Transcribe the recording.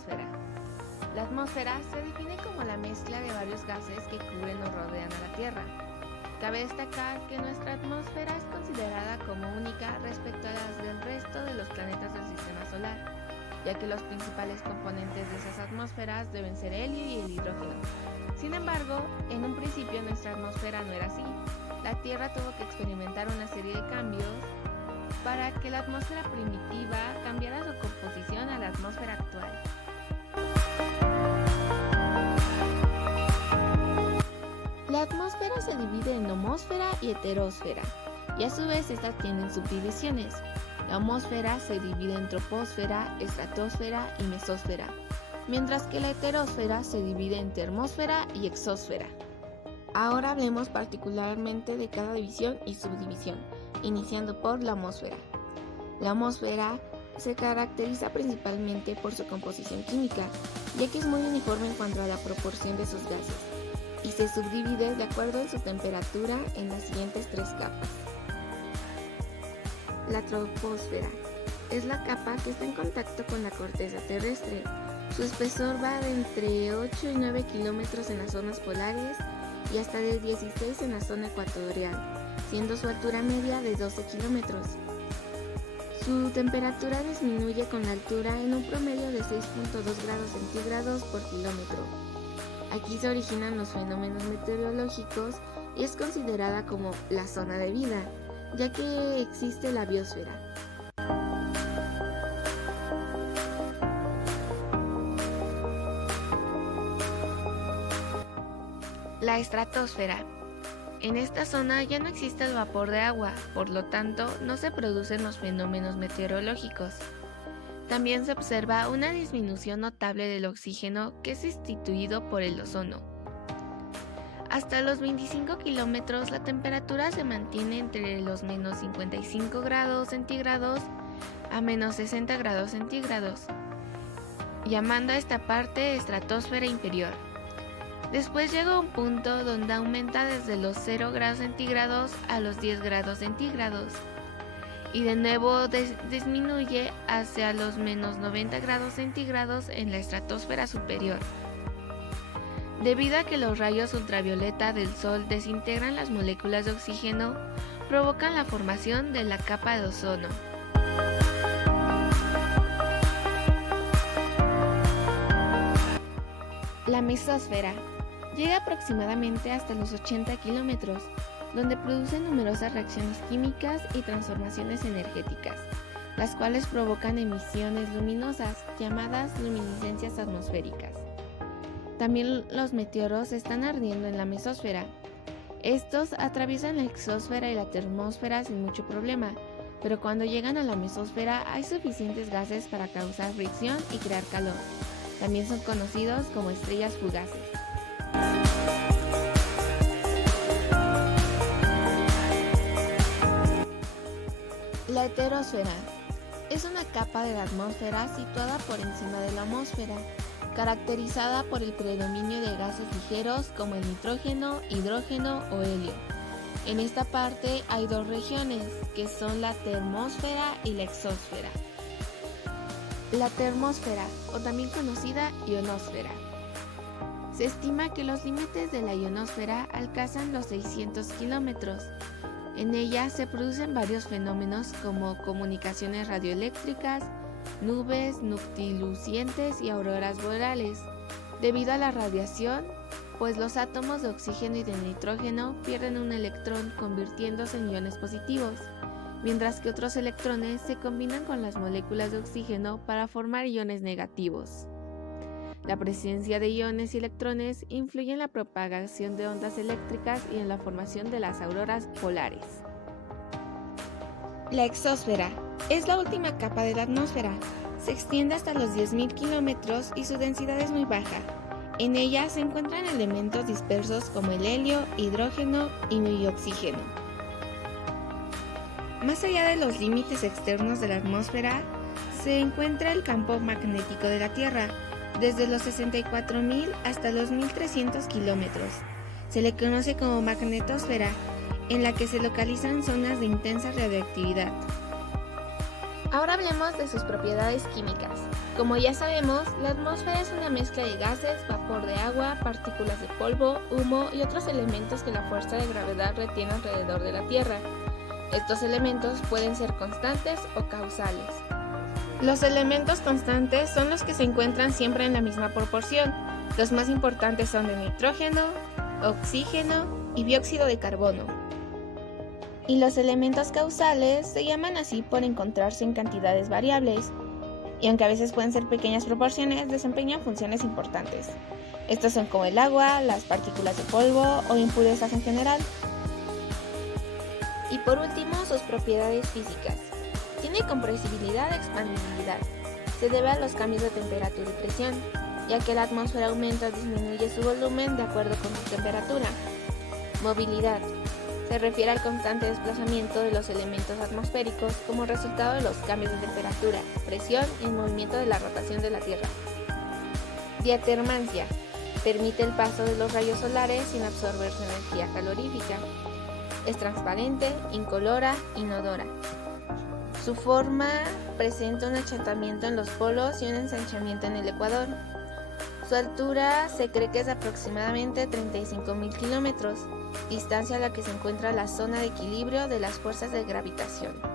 atmósfera. La atmósfera se define como la mezcla de varios gases que cubren o rodean a la Tierra. Cabe destacar que nuestra atmósfera es considerada como única respecto a las del resto de los planetas del sistema solar, ya que los principales componentes de esas atmósferas deben ser helio y el hidrógeno. Sin embargo, en un principio nuestra atmósfera no era así. La Tierra tuvo que experimentar una serie de cambios para que la atmósfera primitiva cambiara su composición a la atmósfera actual. La atmósfera se divide en homósfera y heterósfera, y a su vez estas tienen subdivisiones. La homósfera se divide en troposfera, estratosfera y mesósfera, mientras que la heterósfera se divide en termósfera y exósfera. Ahora hablemos particularmente de cada división y subdivisión, iniciando por la atmósfera. La atmósfera se caracteriza principalmente por su composición química, ya que es muy uniforme en cuanto a la proporción de sus gases, y se subdivide de acuerdo en su temperatura en las siguientes tres capas. La troposfera es la capa que está en contacto con la corteza terrestre. Su espesor va de entre 8 y 9 kilómetros en las zonas polares y hasta de 16 en la zona ecuatorial, siendo su altura media de 12 kilómetros. Su temperatura disminuye con la altura en un promedio de 6.2 grados centígrados por kilómetro. Aquí se originan los fenómenos meteorológicos y es considerada como la zona de vida, ya que existe la biosfera. La estratosfera. En esta zona ya no existe el vapor de agua, por lo tanto no se producen los fenómenos meteorológicos. También se observa una disminución notable del oxígeno que es sustituido por el ozono. Hasta los 25 kilómetros la temperatura se mantiene entre los menos 55 grados centígrados a menos 60 grados centígrados, llamando a esta parte estratosfera inferior. Después llega un punto donde aumenta desde los 0 grados centígrados a los 10 grados centígrados y de nuevo disminuye hacia los menos 90 grados centígrados en la estratosfera superior. Debido a que los rayos ultravioleta del Sol desintegran las moléculas de oxígeno, provocan la formación de la capa de ozono. La mesósfera llega aproximadamente hasta los 80 kilómetros, donde produce numerosas reacciones químicas y transformaciones energéticas, las cuales provocan emisiones luminosas llamadas luminiscencias atmosféricas. También los meteoros están ardiendo en la mesósfera. Estos atraviesan la exósfera y la termósfera sin mucho problema, pero cuando llegan a la mesósfera hay suficientes gases para causar fricción y crear calor. También son conocidos como estrellas fugaces. La heterósfera es una capa de la atmósfera situada por encima de la atmósfera, caracterizada por el predominio de gases ligeros como el nitrógeno, hidrógeno o helio. En esta parte hay dos regiones, que son la termósfera y la exósfera. La termósfera, o también conocida ionosfera. Se estima que los límites de la ionosfera alcanzan los 600 kilómetros. En ella se producen varios fenómenos como comunicaciones radioeléctricas, nubes, noctilucentes y auroras boreales, debido a la radiación, pues los átomos de oxígeno y de nitrógeno pierden un electrón convirtiéndose en iones positivos, mientras que otros electrones se combinan con las moléculas de oxígeno para formar iones negativos. La presencia de iones y electrones influye en la propagación de ondas eléctricas y en la formación de las auroras polares. La exósfera es la última capa de la atmósfera. Se extiende hasta los 10.000 kilómetros y su densidad es muy baja. En ella se encuentran elementos dispersos como el helio, hidrógeno y oxígeno. Más allá de los límites externos de la atmósfera, se encuentra el campo magnético de la Tierra, desde los 64.000 hasta los 1.300 kilómetros. Se le conoce como magnetosfera, en la que se localizan zonas de intensa radioactividad. Ahora hablemos de sus propiedades químicas. Como ya sabemos, la atmósfera es una mezcla de gases, vapor de agua, partículas de polvo, humo y otros elementos que la fuerza de gravedad retiene alrededor de la Tierra. Estos elementos pueden ser constantes o causales. Los elementos constantes son los que se encuentran siempre en la misma proporción. Los más importantes son el nitrógeno, oxígeno y dióxido de carbono. Y los elementos causales se llaman así por encontrarse en cantidades variables, y aunque a veces pueden ser pequeñas proporciones, desempeñan funciones importantes. Estos son como el agua, las partículas de polvo o impurezas en general. Y por último, sus propiedades físicas. Tiene compresibilidad e expandibilidad. Se debe a los cambios de temperatura y presión, ya que la atmósfera aumenta o disminuye su volumen de acuerdo con su temperatura. Movilidad. Se refiere al constante desplazamiento de los elementos atmosféricos como resultado de los cambios de temperatura, presión y el movimiento de la rotación de la Tierra. Diatermancia. Permite el paso de los rayos solares sin absorber su energía calorífica. Es transparente, incolora, inodora. Su forma presenta un achatamiento en los polos y un ensanchamiento en el ecuador. Su altura se cree que es de aproximadamente 35.000 kilómetros, distancia a la que se encuentra la zona de equilibrio de las fuerzas de gravitación.